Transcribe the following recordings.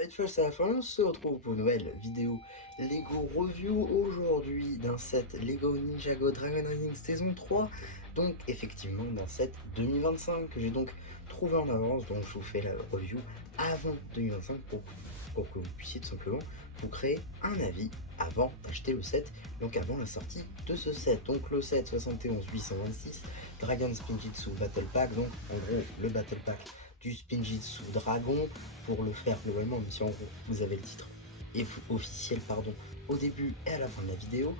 Fightful, c'est la fin, on se retrouve pour une nouvelle vidéo Lego Review aujourd'hui d'un set Lego Ninjago Dragon Rising saison 3. Donc effectivement d'un set 2025 que j'ai donc trouvé en avance, donc je vous fais la review avant 2025 pour que vous puissiez tout simplement vous créer un avis avant d'acheter le set, donc avant la sortie de ce set. Donc le set 71 826 Dragon Spinjitzu Battle Pack, donc en gros le Battle Pack du Spinjitzu Dragon. Pour le faire globalement, même si en gros vous avez le titre officiel au début et à la fin de la vidéo.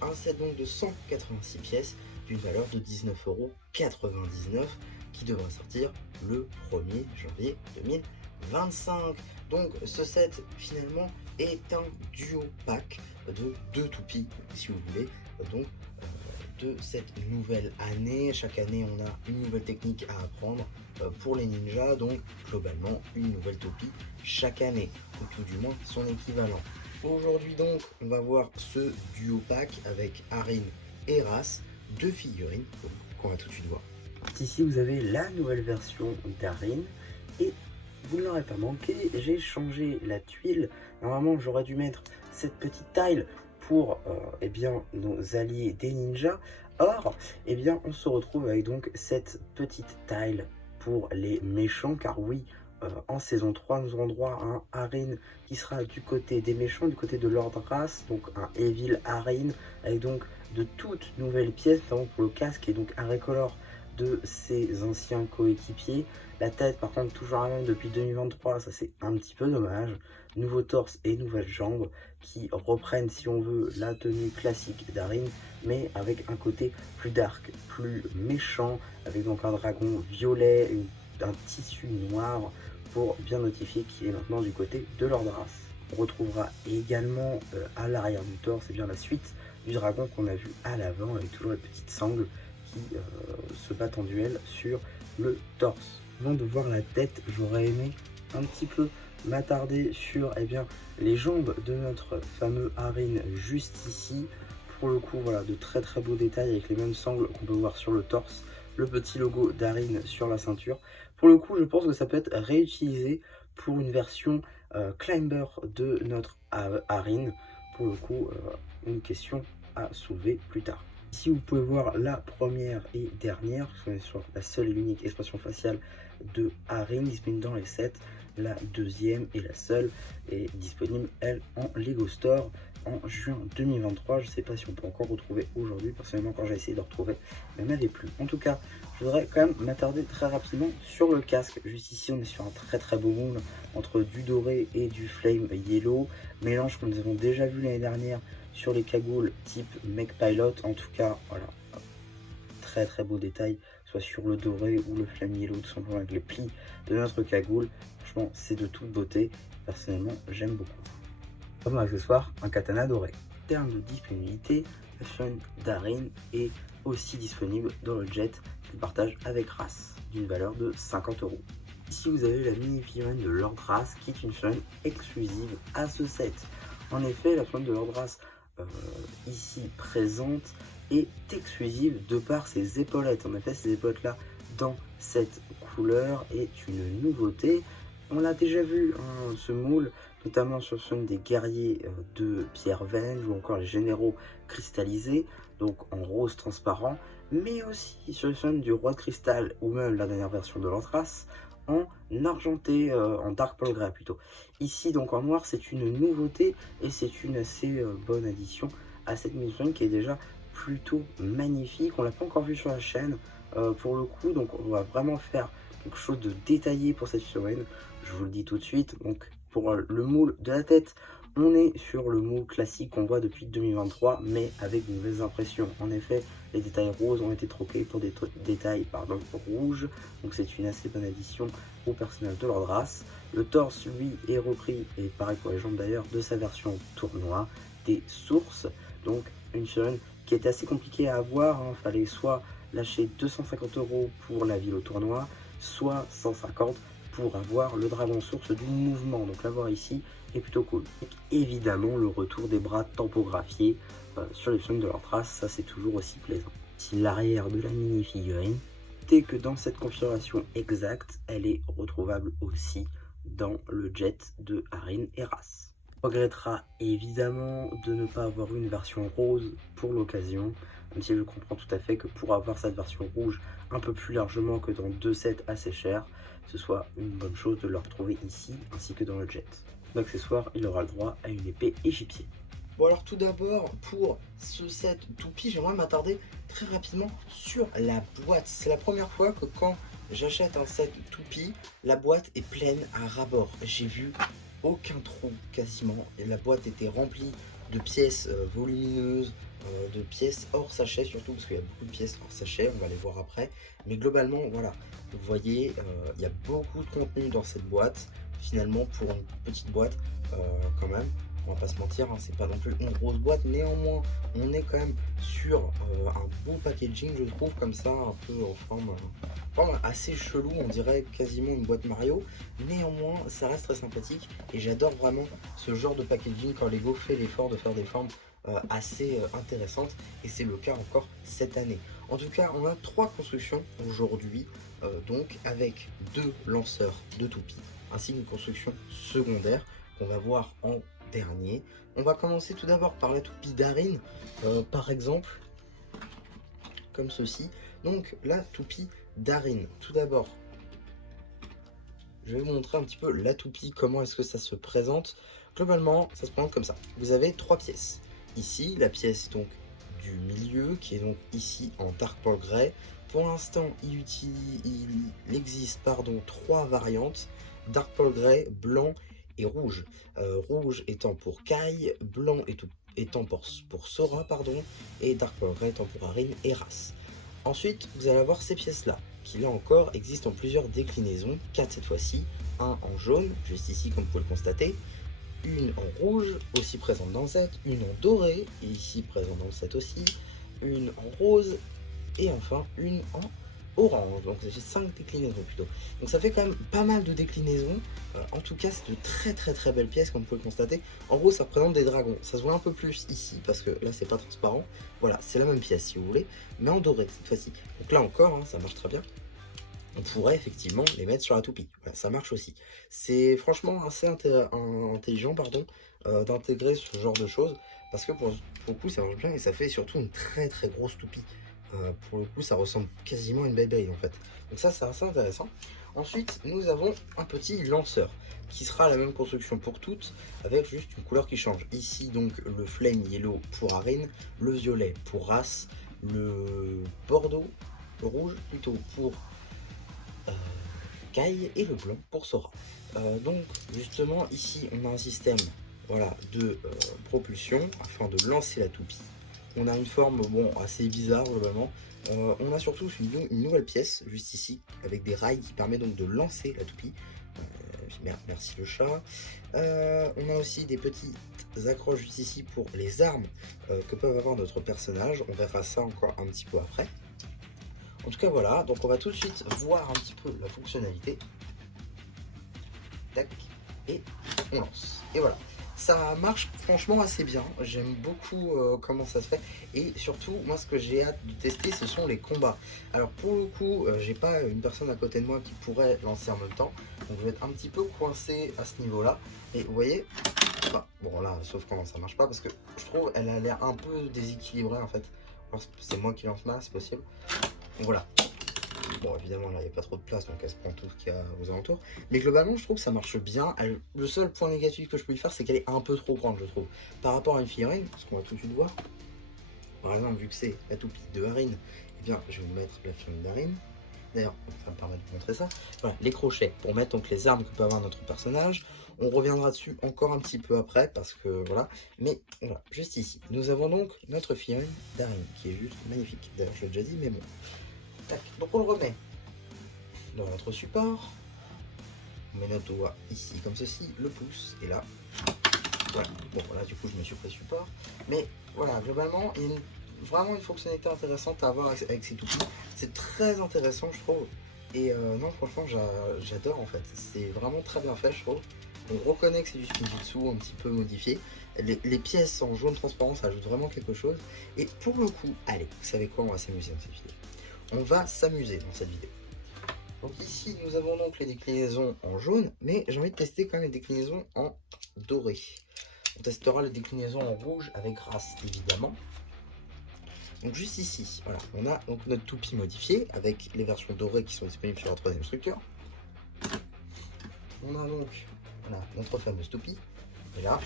Un set donc de 186 pièces d'une valeur de 19,99 € qui devrait sortir le 1er janvier 2025. Donc ce set finalement est un duo pack de deux toupies si vous voulez, donc de cette nouvelle année. Chaque année on a une nouvelle technique à apprendre pour les ninjas, donc globalement une nouvelle toupie chaque année, ou tout du moins son équivalent. Aujourd'hui donc on va voir ce duo pack avec Arin et Ras, deux figurines qu'on va tout de suite voir. Ici vous avez la nouvelle version d'Arin et vous ne l'aurez pas manqué, j'ai changé la tuile. Normalement j'aurais dû mettre cette petite tile pour eh bien, nos alliés des ninjas. Or, eh bien, on se retrouve avec donc cette petite tile pour les méchants, car oui, en saison 3, nous aurons droit à un Arin qui sera du côté des méchants, du côté de Lord Ras, donc un Evil Arin, avec donc de toutes nouvelles pièces, notamment pour le casque et donc un recolor de ses anciens coéquipiers. La tête par contre toujours la même depuis 2023, ça c'est un petit peu dommage. Nouveau torse et nouvelles jambes qui reprennent si on veut la tenue classique d'Arin, mais avec un côté plus dark, plus méchant, avec donc un dragon violet, un tissu noir pour bien notifier qu'il est maintenant du côté de Lord Ras. On retrouvera également à l'arrière du torse, c'est bien la suite du dragon qu'on a vu à l'avant avec toujours les petites sangles qui se battent en duel sur le torse. Avant de voir la tête, j'aurais aimé un petit peu m'attarder sur les jambes de notre fameux Arin juste ici. Pour le coup, voilà, de très très beaux détails avec les mêmes sangles qu'on peut voir sur le torse, le petit logo d'Arin sur la ceinture. Pour le coup, je pense que ça peut être réutilisé pour une version climber de notre Arin. Pour le coup, une question à soulever plus tard. Ici, vous pouvez voir la première et dernière, on est sur la seule et l'unique expression faciale de Arin disponible dans les sets. La deuxième et la seule est disponible, elle, en Lego Store en juin 2023. Je ne sais pas si on peut encore retrouver aujourd'hui. Personnellement, quand j'ai essayé de retrouver, elle m'avait plu. En tout cas, je voudrais quand même m'attarder très rapidement sur le casque. Juste ici, on est sur un très très beau moule entre du doré et du flame yellow. Mélange que nous avons déjà vu l'année dernière sur les cagoules type Mech Pilot. En tout cas, voilà, très très beau détail, soit sur le doré ou le flame yellow, tout simplement avec les plis de notre cagoule. Franchement, c'est de toute beauté. Personnellement, j'aime beaucoup. Comme accessoire, un katana doré. En termes de disponibilité, la figurine d'Arin est aussi disponible dans le jet qu'il partage avec Ras, d'une valeur de 50 €. Ici, vous avez la mini figurine de Lord Ras, qui est une figurine exclusive à ce set. En effet, la figurine de Lord Ras ici présente est exclusive de par ses épaulettes. En effet, ces épaulettes là dans cette couleur est une nouveauté. On l'a déjà vu, hein, ce moule, notamment sur celui des guerriers de Pierre Venge ou encore les généraux cristallisés, donc en rose transparent, mais aussi sur le film du roi de cristal ou même la dernière version de l'Antras en argenté, en dark pearl grey plutôt. Ici donc en noir, c'est une nouveauté et c'est une assez bonne addition à cette mini-figurine qui est déjà plutôt magnifique. On l'a pas encore vu sur la chaîne pour le coup, donc on va vraiment faire quelque chose de détaillé pour cette figurine. Je vous le dis tout de suite. Donc pour le moule de la tête, on est sur le moule classique qu'on voit depuis 2023, mais avec de nouvelles impressions. En effet, les détails roses ont été troqués pour des détails rouges, donc c'est une assez bonne addition au personnage de Lord Ras. Le torse, lui, est repris, et pareil pour les jambes d'ailleurs, de sa version tournoi des sources. Donc une figurine qui était assez compliquée à avoir, hein. Fallait soit lâcher 250 € pour la ville au tournoi, soit 150 pour avoir le dragon source du mouvement. Donc l'avoir ici est plutôt cool. Et évidemment le retour des bras tampographiés sur les films de leur trace, ça c'est toujours aussi plaisant. Si l'arrière de la mini figurine, notez que dans cette configuration exacte, elle est retrouvable aussi dans le jet de Arin et Ras. On regrettera évidemment de ne pas avoir une version rose pour l'occasion, même si je comprends tout à fait que pour avoir cette version rouge un peu plus largement que dans deux sets assez chers, ce soit une bonne chose de le retrouver ici ainsi que dans le jet. D'accessoires, il aura le droit à une épée égyptienne. Bon alors tout d'abord, pour ce set toupie, j'aimerais m'attarder très rapidement sur la boîte. C'est la première fois que quand j'achète un set toupie, la boîte est pleine à ras-bord. J'ai vu aucun trou quasiment, et la boîte était remplie de pièces volumineuses, de pièces hors sachet surtout, parce qu'il y a beaucoup de pièces hors sachet, on va les voir après. Mais globalement, voilà, vous voyez, il y a beaucoup de contenu dans cette boîte, finalement pour une petite boîte quand même. On va pas se mentir, hein, c'est pas non plus une grosse boîte, néanmoins on est quand même sur un beau packaging, je trouve, comme ça, un peu en forme assez chelou, on dirait quasiment une boîte Mario. Néanmoins ça reste très sympathique et j'adore vraiment ce genre de packaging quand Lego fait l'effort de faire des formes assez intéressantes, et c'est le cas encore cette année. En tout cas, on a 3 constructions aujourd'hui, donc avec 2 lanceurs de toupies ainsi qu'une construction secondaire qu'on va voir en dernier. On va commencer tout d'abord par la toupie d'Arin, par exemple, comme ceci. Donc la toupie d'Arin, tout d'abord, je vais vous montrer un petit peu la toupie, comment est-ce que ça se présente. Globalement, ça se présente comme ça. Vous avez 3 pièces. Ici, la pièce donc du milieu, qui est donc ici en Dark Pearl Grey. Pour l'instant, il existe 3 variantes: Dark Pearl Grey, blanc et rouge. Rouge étant pour Kai, blanc étant pour Sora, et Dark Pearl Grey étant pour Arin et Ras. Ensuite, vous allez avoir ces pièces-là, qui là encore existent en plusieurs déclinaisons, 4 cette fois-ci, un en jaune, juste ici comme vous pouvez le constater, une en rouge, aussi présente dans le set, une en doré, ici présente dans le set aussi, une en rose, et enfin une en orange. Donc j'ai 5 déclinaisons plutôt. Donc ça fait quand même pas mal de déclinaisons. En tout cas, c'est de très belles pièces, comme vous pouvez le constater. En gros, ça représente des dragons. Ça se voit un peu plus ici, parce que là, c'est pas transparent. Voilà, c'est la même pièce si vous voulez, mais en doré cette fois-ci. Donc là encore, hein, ça marche très bien. On pourrait effectivement les mettre sur la toupie. Voilà, ça marche aussi. C'est franchement assez intelligent d'intégrer ce genre de choses, parce que pour le coup, ça marche bien et ça fait surtout une très grosse toupie. Pour le coup, ça ressemble quasiment à une Beyblade en fait. Donc ça, c'est assez intéressant. Ensuite, nous avons un petit lanceur qui sera la même construction pour toutes, avec juste une couleur qui change. Ici, donc, le Flame Yellow pour Arin, le violet pour Ras, le bordeaux, le rouge plutôt pour Kai, et le blanc pour Sora. Donc, justement, ici, on a un système, voilà, de propulsion afin de lancer la toupie. On a une forme assez bizarre globalement. On a surtout une nouvelle pièce juste ici avec des rails qui permet donc de lancer la toupie. Merci le chat. On a aussi des petites accroches juste ici pour les armes que peuvent avoir notre personnage. On verra ça encore un petit peu après. En tout cas voilà, donc on va tout de suite voir un petit peu la fonctionnalité. Tac, et on lance. Et voilà. Ça marche franchement assez bien, j'aime beaucoup comment ça se fait, et surtout moi ce que j'ai hâte de tester, ce sont les combats. Alors pour le coup, j'ai pas une personne à côté de moi qui pourrait lancer en même temps, donc je vais être un petit peu coincé à ce niveau là. Et vous voyez, bon là, sauf quand ça marche pas, parce que je trouve elle a l'air un peu déséquilibrée en fait. C'est moi qui lance mal, c'est possible. Donc voilà. Bon, évidemment, là, il n'y a pas trop de place, donc elle se prend tout ce qu'il y a aux alentours. Mais globalement, je trouve que ça marche bien. Le seul point négatif que je peux lui faire, c'est qu'elle est un peu trop grande, je trouve. Par rapport à une figurine, parce qu'on va tout de suite voir. Par exemple, vu que c'est la toupie de Arin, eh bien, je vais vous mettre la figurine d'Arin. D'ailleurs, ça me permet de vous montrer ça. Voilà, les crochets pour mettre donc les armes que peut avoir notre personnage. On reviendra dessus encore un petit peu après, parce que voilà. Mais voilà, juste ici, nous avons donc notre figurine d'Arin, qui est juste magnifique. D'ailleurs, je l'ai déjà dit, mais bon. Tac. Donc on le remet dans notre support, on met notre doigt ici comme ceci, le pouce, et là, voilà. Bon voilà, du coup je me suis pris support, mais voilà, globalement il y a vraiment une fonctionnalité intéressante à avoir avec ces toupies. C'est très intéressant je trouve, et non franchement j'adore en fait, c'est vraiment très bien fait je trouve. On reconnaît que c'est du Spinjitzu un petit peu modifié. Les pièces en jaune transparent, ça ajoute vraiment quelque chose. Et pour le coup, allez, vous savez quoi, on va s'amuser dans cette vidéo. On va s'amuser dans cette vidéo. Donc ici nous avons donc les déclinaisons en jaune, mais j'ai envie de tester quand même les déclinaisons en doré. On testera les déclinaisons en rouge avec grâce évidemment. Donc juste ici, voilà, on a donc notre toupie modifié avec les versions dorées qui sont disponibles sur la troisième structure. On a donc voilà, notre fameuse toupie. Et là,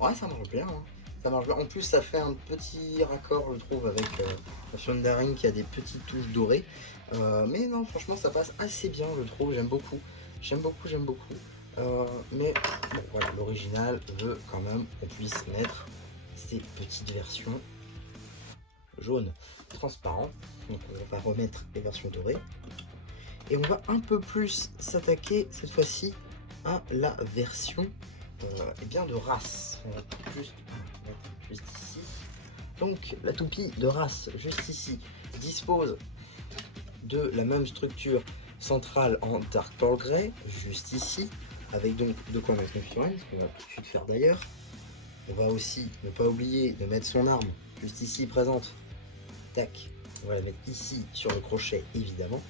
ouais, ça marche bien. Hein. Ça marche bien. En plus, ça fait un petit raccord, je trouve, avec la Fiona Daring qui a des petites touches dorées. Mais non, franchement, ça passe assez bien, je trouve. J'aime beaucoup. J'aime beaucoup, j'aime beaucoup. Mais bon, voilà, l'original veut quand même qu'on puisse mettre ces petites versions jaunes transparentes. Donc on va remettre les versions dorées. Et on va un peu plus s'attaquer cette fois-ci à la version eh bien de race. On va juste ici. Donc la toupie de race juste ici dispose de la même structure centrale en Dark Pearl Grey, juste ici, avec donc de quoi mettre une figurine, ce qu'on va tout de suite faire d'ailleurs. On va aussi ne pas oublier de mettre son arme juste ici présente. Tac, on va la mettre ici sur le crochet évidemment.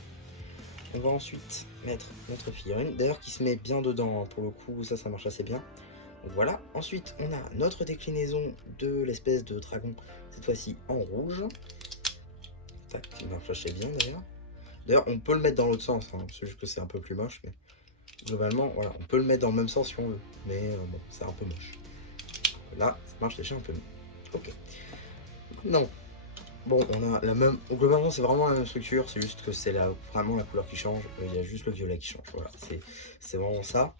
On va ensuite mettre notre figurine, d'ailleurs qui se met bien dedans, hein, pour le coup ça marche assez bien. Donc voilà, ensuite on a notre déclinaison de l'espèce de dragon, cette fois-ci en rouge. Tac, qui marche assez bien d'ailleurs. D'ailleurs on peut le mettre dans l'autre sens, hein, c'est juste que c'est un peu plus moche, mais globalement voilà, on peut le mettre dans le même sens si on veut, mais bon, c'est un peu moche. Là, ça marche déjà un peu mieux. Ok. Non. Bon, on a la même. Globalement, c'est vraiment la même structure, c'est juste que c'est vraiment la couleur qui change. Il y a juste le violet qui change. Voilà, c'est vraiment ça.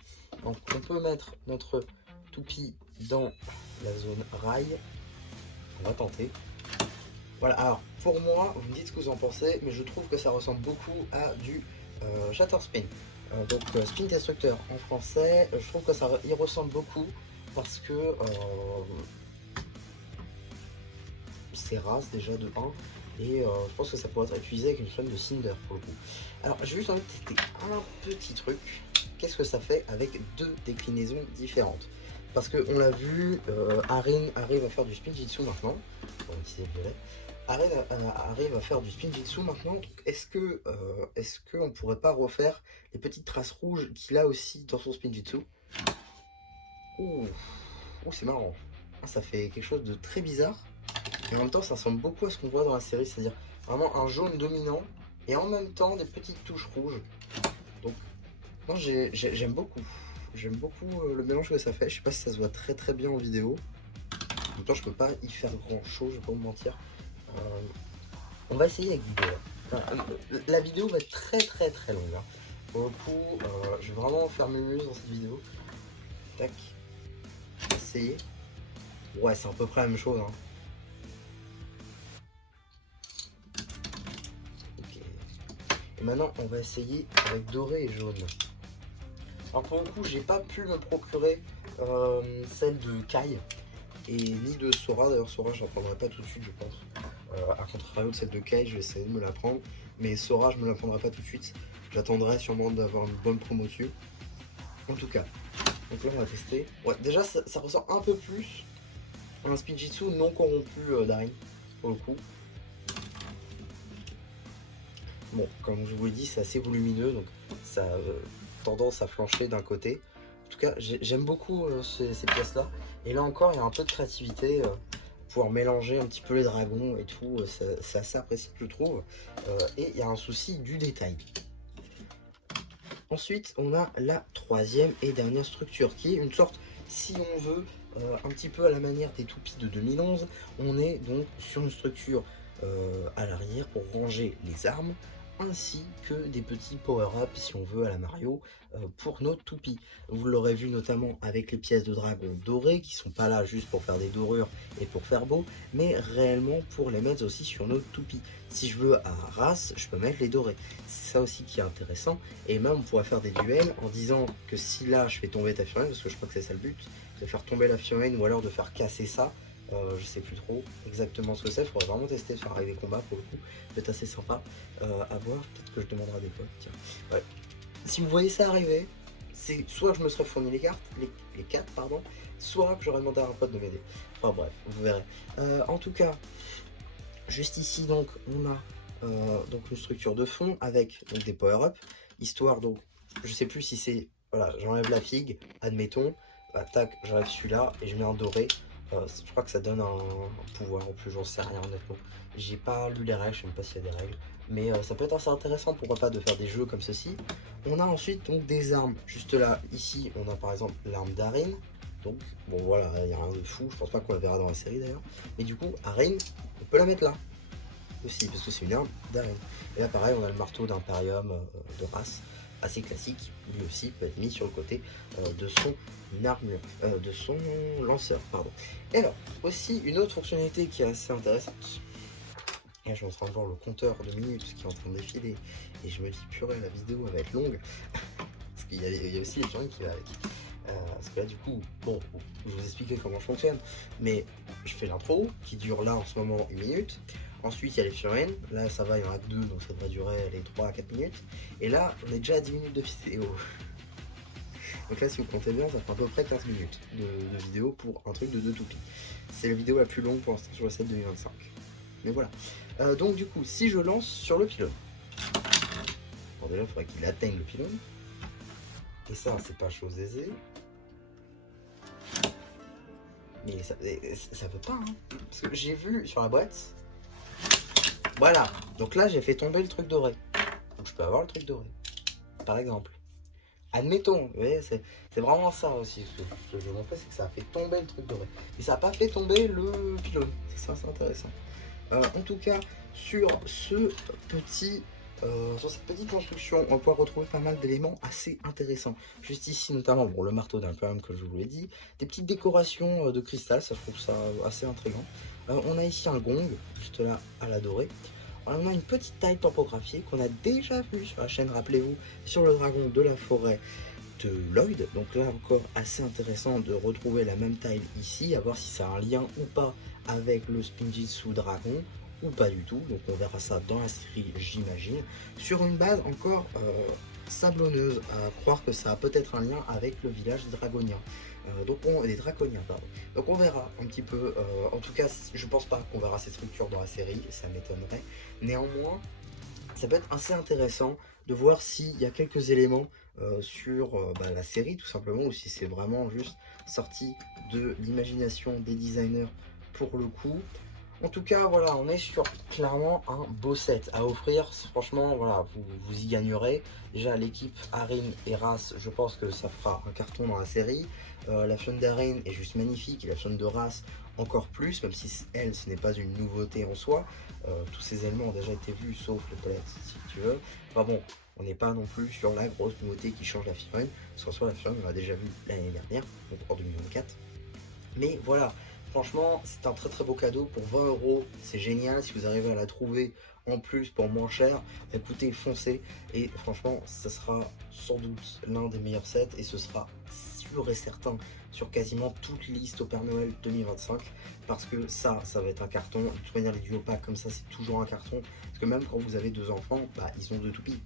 Donc, on peut mettre notre toupie dans la zone rail. On va tenter. Voilà, alors pour moi, vous me dites ce que vous en pensez, mais je trouve que ça ressemble beaucoup à du Shatter Spin. Donc, Spin Destructeur en français, je trouve que ça y ressemble beaucoup parce que. C'est race déjà de 1 et je pense que ça pourrait être utilisé avec une flamme de Cinder pour le coup. Alors j'ai juste envie de tester un petit truc. Qu'est-ce que ça fait avec deux déclinaisons différentes? Parce que on l'a vu, Arin arrive à faire du Spinjitzu maintenant. On va utiliser le violet. Arin arrive à faire du Spinjitzu maintenant. Est-ce que on pourrait pas refaire les petites traces rouges qu'il a aussi dans son Spinjitzu? Ouh, c'est marrant. Ça fait quelque chose de très bizarre. Et en même temps, ça ressemble beaucoup à ce qu'on voit dans la série, c'est-à-dire vraiment un jaune dominant et en même temps des petites touches rouges. Donc, moi j'aime beaucoup. J'aime beaucoup le mélange que ça fait. Je sais pas si ça se voit très très bien en vidéo. En même temps, je peux pas y faire grand chose, je vais pas vous mentir. On va essayer avec vidéo. Enfin, la vidéo va être très très très longue. Hein. Pour le coup, je vais vraiment faire mes muses dans cette vidéo. Tac. Essayer. Ouais, c'est à peu près la même chose. Hein. Et maintenant, on va essayer avec doré et jaune. Alors pour le coup, j'ai pas pu me procurer celle de Kai et ni de Sora. D'ailleurs, Sora, je n'en prendrai pas tout de suite, je pense. À contrario de celle de Kai, je vais essayer de me la prendre. Mais Sora, je me la prendrai pas tout de suite. J'attendrai sûrement d'avoir une bonne promo dessus. En tout cas, donc là, on va tester. Ouais, déjà, ça ressort un peu plus à un Spinjitzu non corrompu d'Arin, pour le coup. Bon, comme je vous l'ai dit, c'est assez volumineux, donc ça a tendance à flancher d'un côté. En tout cas, j'aime beaucoup ces pièces-là. Et là encore, il y a un peu de créativité, pouvoir mélanger un petit peu les dragons et tout. C'est assez apprécié, je trouve. Et il y a un souci du détail. Ensuite, on a la troisième et dernière structure, qui est une sorte, si on veut, un petit peu à la manière des toupies de 2011. On est donc sur une structure à l'arrière pour ranger les armes, ainsi que des petits power-up si on veut à la Mario pour nos toupies. Vous l'aurez vu notamment avec les pièces de dragon dorées qui sont pas là juste pour faire des dorures et pour faire beau, mais réellement pour les mettre aussi sur nos toupies. Si je veux à race, je peux mettre les dorés. C'est ça aussi qui est intéressant, et même on pourrait faire des duels en disant que si là je fais tomber ta figurine, parce que je crois que c'est ça le but, de faire tomber la figurine ou alors de faire casser ça. Je sais plus trop exactement ce que c'est, il faudrait vraiment tester de faire arriver combat pour le coup, c'est assez sympa à voir, peut-être que je demanderai à des potes, tiens. Ouais. Si vous voyez ça arriver, c'est soit que je me serais fourni les cartes, les 4 pardon, soit que j'aurais demandé à un pote de m'aider. Enfin bref, vous verrez. En tout cas, Juste ici donc on a donc une structure de fond avec donc, des power-up, histoire donc je sais plus si c'est voilà, j'enlève la figue, admettons, bah, tac, j'enlève celui-là et je mets un doré. Je crois que ça donne un pouvoir en plus, j'en sais rien honnêtement. J'ai pas lu les règles, je sais même pas s'il y a des règles, mais ça peut être assez intéressant, pourquoi pas, de faire des jeux comme ceci. On a ensuite donc des armes, juste là, ici on a par exemple l'arme d'Arin. Donc bon voilà, il n'y a rien de fou, je pense pas qu'on la verra dans la série d'ailleurs. Mais du coup, Arin, on peut la mettre là aussi, parce que c'est une arme d'Arin. Et là pareil, on a le marteau d'Imperium de race, assez classique, lui aussi peut être mis sur le côté de son armure, de son lanceur, pardon. Et alors, aussi une autre fonctionnalité qui est assez intéressante. Et je suis en train de voir le compteur de minutes qui est en train de défiler, et je me dis, purée, la vidéo va être longue, parce qu'il y a aussi les gens qui va avec. Parce que là du coup, bon, je vous expliquer comment je fonctionne, mais je fais l'intro qui dure là en ce moment 1 minute. Ensuite il y a les figurines, là ça va, il y en a que 2, donc ça devrait durer les 3 à 4 minutes. Et là on est déjà à 10 minutes de vidéo. Donc là si vous comptez bien, ça fait à peu près 15 minutes de vidéo pour un truc de 2 toupies. C'est la vidéo la plus longue pour l'instant sur la 7 2025. Mais voilà. Donc du coup, si je lance sur le pylône, bon déjà il faudrait qu'il atteigne le pylône. Et ça c'est pas chose aisée. Mais ça peut pas, hein. Parce que j'ai vu sur la boîte. Voilà. Donc là, j'ai fait tomber le truc doré. Donc je peux avoir le truc doré. Par exemple. Admettons. Vous voyez, c'est vraiment ça aussi. Ce que je vais montrer, c'est que ça a fait tomber le truc doré. Mais ça n'a pas fait tomber le pylône. C'est ça, c'est intéressant. En tout cas, sur ce petit... sur cette petite construction, on va pouvoir retrouver pas mal d'éléments assez intéressants. Juste ici, notamment, bon, le marteau d'Imperium que je vous l'ai dit, des petites décorations de cristal, ça je trouve ça assez intriguant. On a ici un gong, juste là à la dorée. On a une petite taille tempographiée qu'on a déjà vue sur la chaîne, rappelez-vous, sur le dragon de la forêt de Lloyd. Donc là encore assez intéressant de retrouver la même taille ici, à voir si ça a un lien ou pas avec le Spinjitzu dragon ou pas du tout. Donc on verra ça dans la série, j'imagine, sur une base encore sablonneuse, à croire que ça a peut-être un lien avec le village des dragoniens. Des draconiens, pardon. Donc on verra un petit peu, en tout cas je pense pas qu'on verra ces structures dans la série, ça m'étonnerait. Néanmoins, ça peut être assez intéressant de voir s'il y a quelques éléments sur la série tout simplement, ou si c'est vraiment juste sorti de l'imagination des designers pour le coup. En tout cas, voilà, on est sur clairement un beau set à offrir. Franchement, voilà, vous y gagnerez. Déjà, l'équipe Arin et Ras, je pense que ça fera un carton dans la série. La Fione d'Arin est juste magnifique, et la Fione de Ras encore plus, même si elle, ce n'est pas une nouveauté en soi. Tous ces éléments ont déjà été vus, sauf le palette, si tu veux. Enfin bon, on n'est pas non plus sur la grosse nouveauté qui change la figurine. Soit la figurine, on l'a déjà vu l'année dernière, donc en 2024. Mais voilà. Franchement, c'est un très très beau cadeau pour 20 €, c'est génial. Si vous arrivez à la trouver en plus pour moins cher, écoutez, foncez. Et franchement, ça sera sans doute l'un des meilleurs sets, et ce sera sûr et certain sur quasiment toute liste au Père Noël 2025. Parce que ça va être un carton. De toute manière, les duo packs comme ça, c'est toujours un carton. Parce que même quand vous avez 2 enfants, ils ont 2 toupies.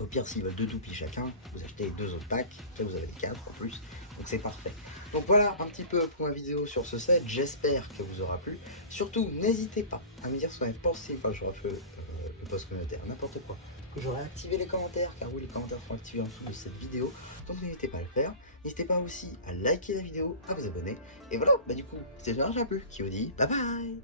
Au pire, s'ils veulent 2 toupies chacun, vous achetez 2 autres packs. Après, vous avez 4 en plus. Donc c'est parfait. Donc voilà un petit peu pour ma vidéo sur ce set, j'espère que vous aura plu. Surtout, n'hésitez pas à me dire ce que vous avez pensé, enfin j'aurais fait le post communautaire, n'importe quoi, que j'aurais activé les commentaires, car oui, les commentaires seront activés en dessous de cette vidéo, donc n'hésitez pas à le faire. N'hésitez pas aussi à liker la vidéo, à vous abonner, et voilà, du coup, c'est bien, j'ai plu, qui vous dit bye bye.